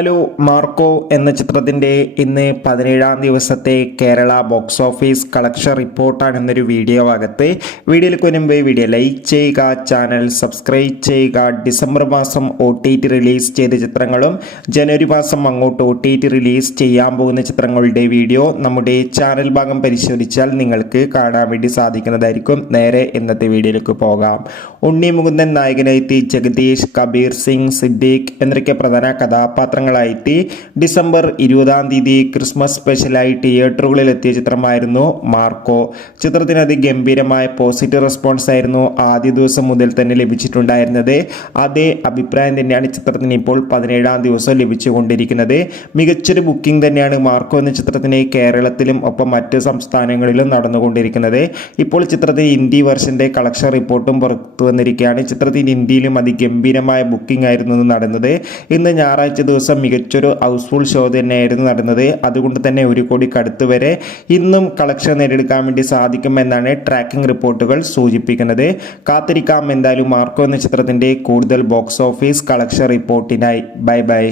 Hello Marco എന്ന ചിത്രത്തിൻ്റെ ഇന്ന് 17-ാം ദിവസത്തെ കേരള ബോക്സ് ഓഫീസ് കളക്ഷൻ റിപ്പോർട്ടാണ് എന്നൊരു വീഡിയോ ഭാഗത്ത്. വീഡിയോയിലേക്ക് മുൻപ് വീഡിയോ ലൈക്ക് ചെയ്യുക, ചാനൽ സബ്സ്ക്രൈബ് ചെയ്യുക. ഡിസംബർ മാസം OTT റിലീസ് ചെയ്ത ചിത്രങ്ങളും ജനുവരി മാസം അങ്ങോട്ട് OTT റിലീസ് ചെയ്യാൻ പോകുന്ന ചിത്രങ്ങളുടെ വീഡിയോ നമ്മുടെ ചാനൽ ഭാഗം പരിശോധിച്ചാൽ നിങ്ങൾക്ക് കാണാൻ വേണ്ടി സാധിക്കുന്നതായിരിക്കും. നേരെ ഇന്നത്തെ വീഡിയോയിലേക്ക് പോകാം. ഉണ്ണി മുകുന്ദൻ നായകനായി ജഗദീഷ്, കബീർ സിംഗ്, സിദ്ദീഖ് എന്നൊക്കെ പ്രധാന കഥാപാത്രങ്ങളായിട്ട് ഡിസംബർ 20-ാം തീയതി ക്രിസ്മസ് സ്പെഷ്യലായി തിയേറ്ററുകളിൽ എത്തിയ ചിത്രമായിരുന്നു മാർക്കോ. ചിത്രത്തിന് അതിഗംഭീരമായ പോസിറ്റീവ് റെസ്പോൺസ് ആയിരുന്നു ആദ്യ ദിവസം മുതൽ തന്നെ ലഭിച്ചിട്ടുണ്ടായിരുന്നത്. അതേ അഭിപ്രായം തന്നെയാണ് ചിത്രത്തിന് ഇപ്പോൾ 17-ാം ദിവസം ലഭിച്ചുകൊണ്ടിരിക്കുന്നത്. മികച്ചൊരു ബുക്കിംഗ് തന്നെയാണ് മാർക്കോ എന്ന ചിത്രത്തിന് കേരളത്തിലും ഒപ്പം മറ്റ് സംസ്ഥാനങ്ങളിലും നടന്നുകൊണ്ടിരിക്കുന്നത്. ഇപ്പോൾ ചിത്രത്തിന് ഹിന്ദി വെർഷൻ്റെ കളക്ഷൻ റിപ്പോർട്ടും പുറത്തു വന്നിരിക്കുകയാണ്. ചിത്രത്തിന് ഹിന്ദിയിലും അതിഗംഭീരമായ ബുക്കിംഗ് ആയിരുന്നു നടന്നത്. ഇന്ന് ഞായറാഴ്ച ദിവസം മികച്ചൊരു ഹൗസ്ഫുൾ ഷോ തന്നെയായിരുന്നു നടന്നത്. അതുകൊണ്ട് തന്നെ 1 കോടിക്കടുത്ത് വരെ ഇന്നും കളക്ഷൻ നേടിയെടുക്കാൻ വേണ്ടി സാധിക്കുമെന്നാണ് ട്രാക്കിംഗ് റിപ്പോർട്ടുകൾ സൂചിപ്പിക്കുന്നത്. കാത്തിരിക്കാം എന്തായാലും മാർക്കോ എന്ന ചിത്രത്തിൻ്റെ കൂടുതൽ ബോക്സ് ഓഫീസ് കളക്ഷൻ റിപ്പോർട്ടിനായി. ബൈ.